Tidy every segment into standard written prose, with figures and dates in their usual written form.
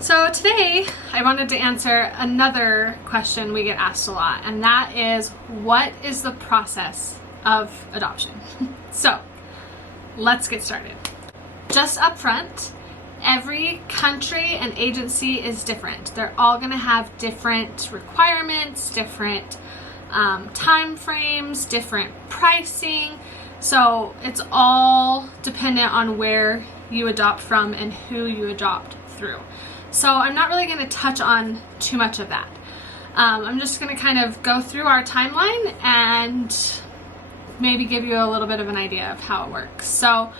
So today I wanted to answer another question we get asked a lot, and that is, what is the process of adoption? So let's get started. Just up front, every country and agency is different. They're all going to have different requirements, different time frames, different pricing. So it's all dependent on where you adopt from and who you adopt through. So I'm not really going to touch on too much of that. I'm just going to kind of go through our timeline and maybe give you a little bit of an idea of how it works. So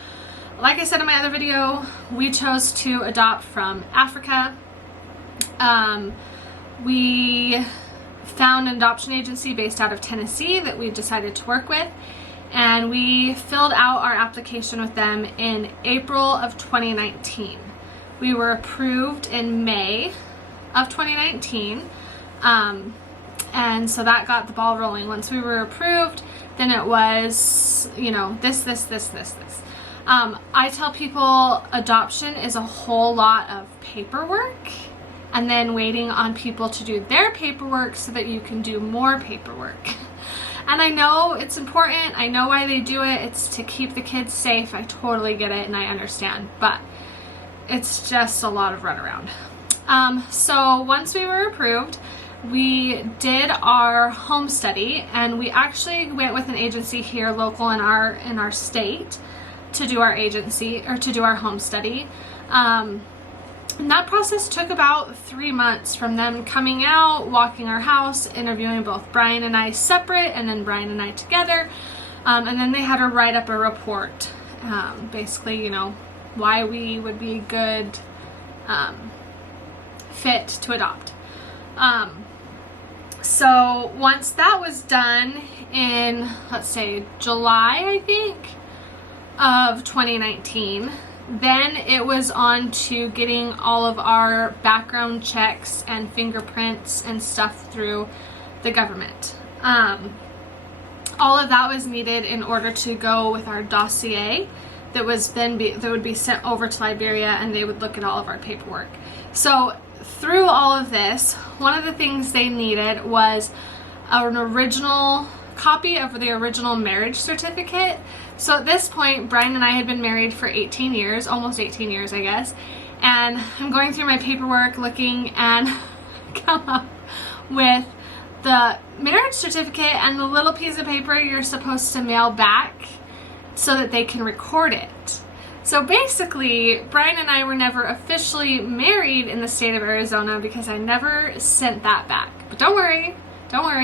like I said in my other video, we chose to adopt from Africa. We found an adoption agency based out of Tennessee that we decided to work with, and we filled out our application with them in April of 2019. We were approved in May of 2019, and so that got the ball rolling. Once we were approved, then it was, this. I tell people adoption is a whole lot of paperwork and then waiting on people to do their paperwork so that you can do more paperwork. And I know it's important. I know why they do it. It's to keep the kids safe. I totally get it and I understand, but it's just a lot of runaround. So once we were approved, we did our home study, and we actually went with an agency here local in our state to do our agency, or to do our home study. And that process took about 3 months, from them coming out, walking our house, interviewing both Brian and I separate, and then Brian and I together. And then they had to write up a report, basically, why we would be a good fit to adopt. So once that was done in, let's say, July, I think, of 2019, then it was on to getting all of our background checks and fingerprints and stuff through the government. All of that was needed in order to go with our dossier that would be sent over to Liberia, and they would look at all of our paperwork. So through all of this, one of the things they needed was an original copy of the original marriage certificate. So at this point, Brian and I had been married for 18 years, almost 18 years, I guess. And I'm going through my paperwork looking and come up with the marriage certificate and the little piece of paper you're supposed to mail back so that they can record it. So basically, Brian and I were never officially married in the state of Arizona because I never sent that back. But don't worry,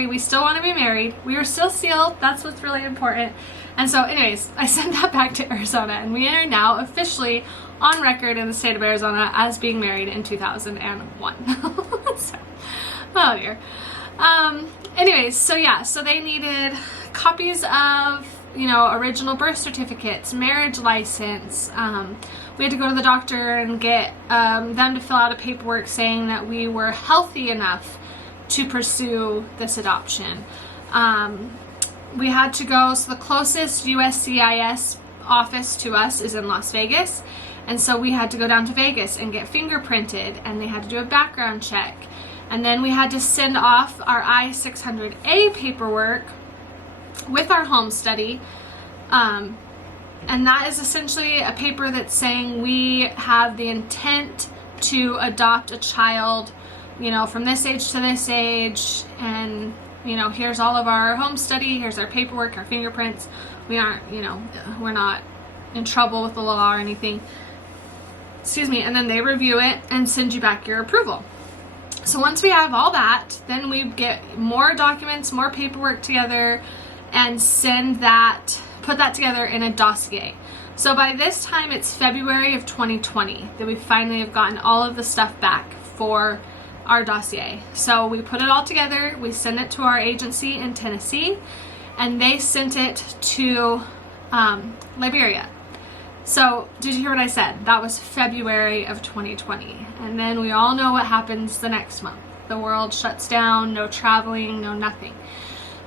we still want to be married. We are still sealed. That's what's really important. And so anyways, I sent that back to Arizona, and we are now officially on record in the state of Arizona as being married in 2001. So, oh dear. Anyways, so they needed copies of, original birth certificates, marriage license. We had to go to the doctor and get them to fill out a paperwork saying that we were healthy enough to pursue this adoption. We had to go, so the closest USCIS office to us is in Las Vegas, and so we had to go down to Vegas and get fingerprinted, and they had to do a background check. And then we had to send off our I-600A paperwork with our home study, and that is essentially a paper that's saying we have the intent to adopt a child, from this age to this age, and here's all of our home study, here's our paperwork, our fingerprints. We aren't, we're not in trouble with the law or anything. Excuse me. And then they review it and send you back your approval. So once we have all that, then we get more documents, more paperwork together, and put that together in a dossier. So by this time, it's February of 2020 that we finally have gotten all of the stuff back for our dossier. So we put it all together, we sent it to our agency in Tennessee, and they sent it to Liberia. So did you hear what I said? That was February of 2020. And then we all know what happens the next month. The world shuts down, no traveling, no nothing.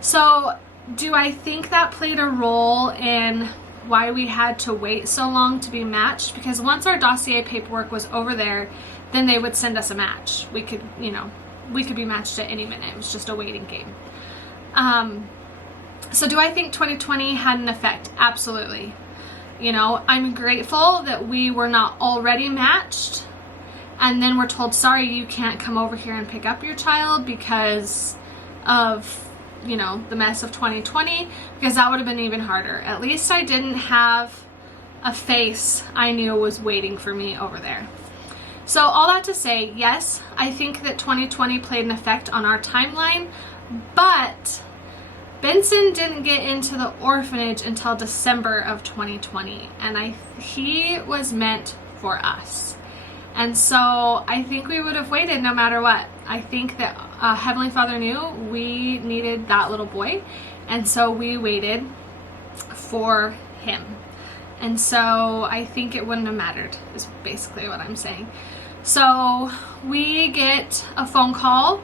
So do I think that played a role in why we had to wait so long to be matched? Because once our dossier paperwork was over there, then they would send us a match. We could, we could be matched at any minute. It was just a waiting game. So do I think 2020 had an effect? Absolutely. I'm grateful that we were not already matched and then we're told, sorry, you can't come over here and pick up your child because of, the mess of 2020, because that would have been even harder. At least I didn't have a face I knew was waiting for me over there. So all that to say, yes, I think that 2020 played an effect on our timeline, but Benson didn't get into the orphanage until December of 2020, and he was meant for us. And so I think we would have waited no matter what. I think that Heavenly Father knew we needed that little boy, and so we waited for him. And so I think it wouldn't have mattered, is basically what I'm saying. So we get a phone call.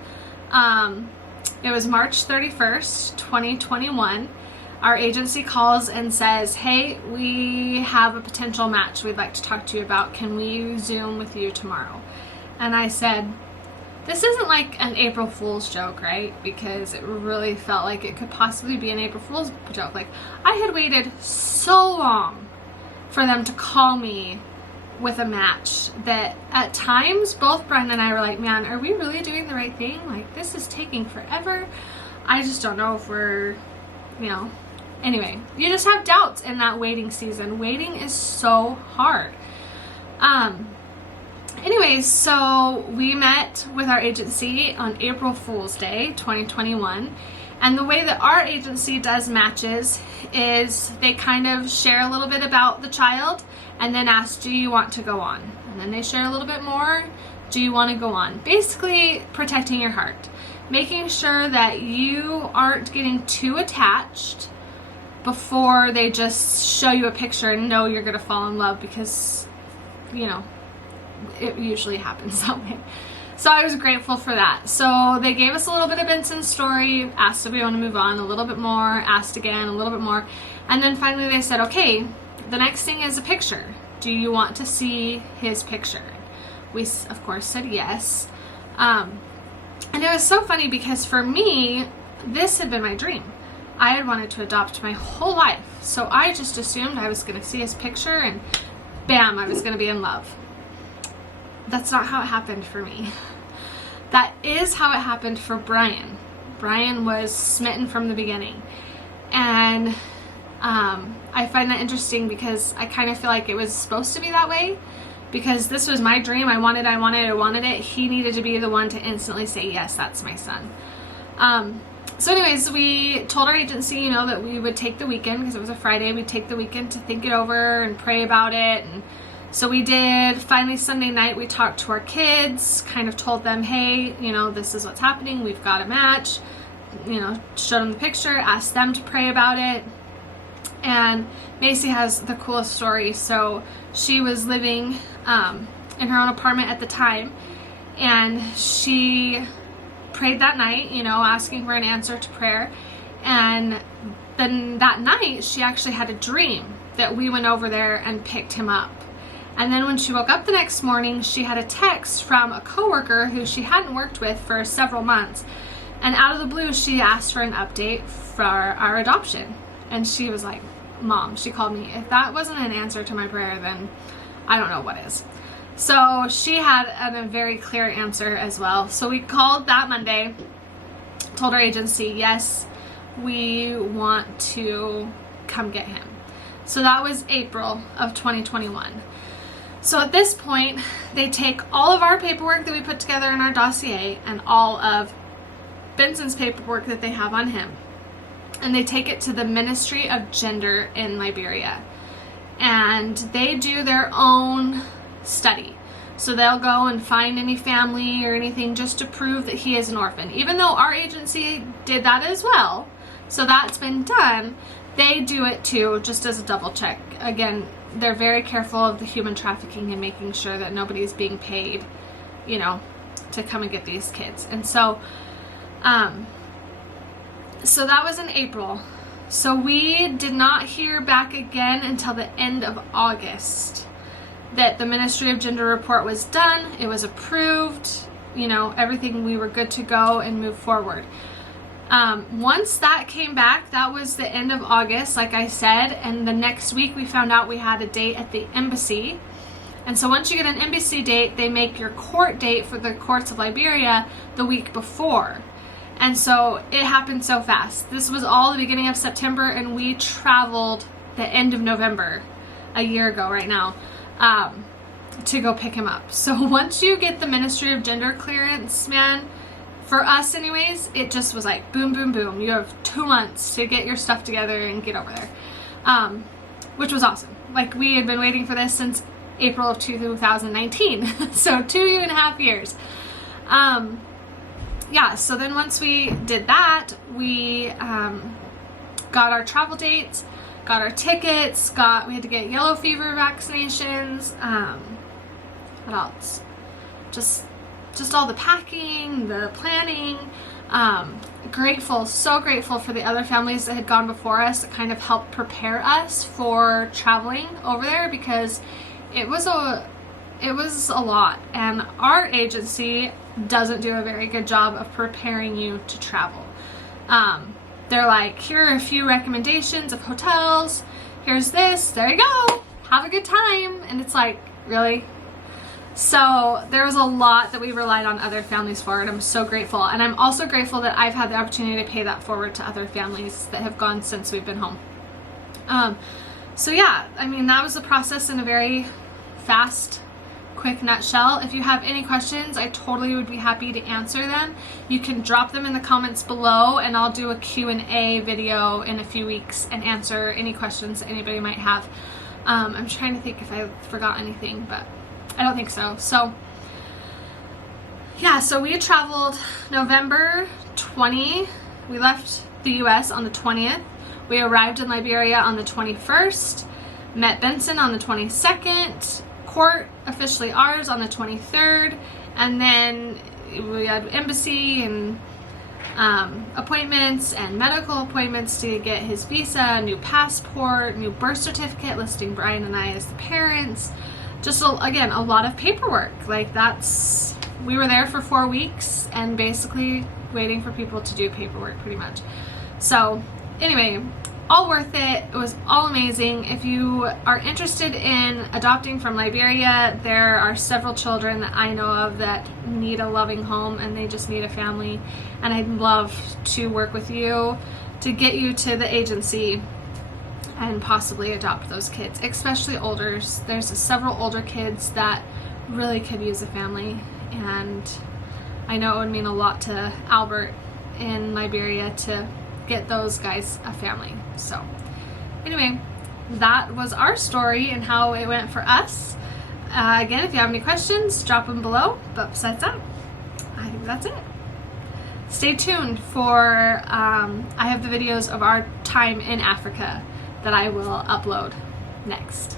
It was March 31st, 2021. Our agency calls and says, hey, we have a potential match we'd like to talk to you about. Can we Zoom with you tomorrow? And I said, this isn't like an April Fool's joke, right? Because it really felt like it could possibly be an April Fool's joke. Like, I had waited so long for them to call me with a match that at times both Brian and I were like, man, are we really doing the right thing? Like, this is taking forever. I just don't know if we're, anyway, you just have doubts in that waiting season. Waiting is so hard. Anyways, so we met with our agency on April Fool's Day 2021, and the way that our agency does matches is they kind of share a little bit about the child and then ask, do you want to go on? And then they share a little bit more, do you want to go on? Basically protecting your heart, making sure that you aren't getting too attached before they just show you a picture and know you're going to fall in love, because it usually happens that way. So I was grateful for that. So they gave us a little bit of Benson's story, asked if we want to move on a little bit more, asked again a little bit more, and then finally they said, okay, the next thing is a picture. Do you want to see his picture? We, of course, said yes. And it was so funny because for me, this had been my dream. I had wanted to adopt my whole life. So I just assumed I was going to see his picture and bam, I was going to be in love. That's not how it happened for me. That is how it happened for Brian. Brian was smitten from the beginning. And I find that interesting because I kind of feel like it was supposed to be that way, because this was my dream. I wanted it. He needed to be the one to instantly say, yes, that's my son. So anyways, we told our agency, that we would take the weekend, because it was a Friday, we'd take the weekend to think it over and pray about it. And so we did. Finally, Sunday night, we talked to our kids, kind of told them, hey, this is what's happening. We've got a match, showed them the picture, asked them to pray about it. And Macy has the coolest story. So she was living in her own apartment at the time, and she prayed that night, asking for an answer to prayer. And then that night, she actually had a dream that we went over there and picked him up. And then when she woke up the next morning, she had a text from a coworker who she hadn't worked with for several months. And out of the blue, she asked for an update for our adoption. And she was like, Mom, she called me, if that wasn't an answer to my prayer, then I don't know what is. So she had a very clear answer as well. So we called that Monday, told our agency, yes, we want to come get him. So that was April of 2021. So at this point, they take all of our paperwork that we put together in our dossier and all of Benson's paperwork that they have on him, and they take it to the Ministry of Gender in Liberia. And they do their own study. So they'll go and find any family or anything just to prove that he is an orphan. Even though our agency did that as well, so that's been done, they do it too, just as a double check. Again, they're very careful of the human trafficking and making sure that nobody's being paid, to come and get these kids. And so, so that was in April. So we did not hear back again until the end of August. that the Ministry of Gender report was done, it was approved, you know, everything, we were good to go and move forward. Once that came back, that was the end of August, like I said, and the next week we found out we had a date at the embassy. And so once you get an embassy date, they make your court date for the courts of Liberia the week before. And so it happened so fast. This was all the beginning of September, and we traveled the end of November, a year ago right now, to go pick him up. So once you get the Ministry of Gender clearance, man, for us anyways, it just was like boom, boom, boom. You have 2 months to get your stuff together and get over there, which was awesome. Like, we had been waiting for this since April of 2019, so 2.5 years. Yeah, so then once we did that, we got our travel dates, got our tickets, we had to get yellow fever vaccinations, what else? Just all the packing, the planning. Grateful, so grateful for the other families that had gone before us that kind of helped prepare us for traveling over there, because it was a lot, and our agency doesn't do a very good job of preparing you to travel. They're like, here are a few recommendations of hotels, here's this, there you go, have a good time, and it's like, really? So there was a lot that we relied on other families for, and I'm so grateful. And I'm also grateful that I've had the opportunity to pay that forward to other families that have gone since we've been home. So yeah, I mean, that was the process in a very fast, quick nutshell. If you have any questions, I totally would be happy to answer them. You can drop them in the comments below, and I'll do a Q&A video in a few weeks and answer any questions that anybody might have. I'm trying to think if I forgot anything, but I don't think so. So yeah, so we had traveled November 20. We left the US on the 20th. We arrived in Liberia on the 21st, met Benson on the 22nd, court officially ours on the 23rd, and then we had embassy and appointments and medical appointments to get his visa, new passport, new birth certificate listing Brian and I as the parents. Just, again, a lot of paperwork. Like, we were there for 4 weeks and basically waiting for people to do paperwork, pretty much. So anyway, all worth it. It was all amazing. If you are interested in adopting from Liberia, there are several children that I know of that need a loving home, and they just need a family, and I'd love to work with you to get you to the agency and possibly adopt those kids, especially older. There's several older kids that really could use a family, and I know it would mean a lot to Albert in Liberia to get those guys a family. So anyway, that was our story and how it went for us. Again, if you have any questions, drop them below, but besides that, I think that's it. Stay tuned for I have the videos of our time in Africa that I will upload next.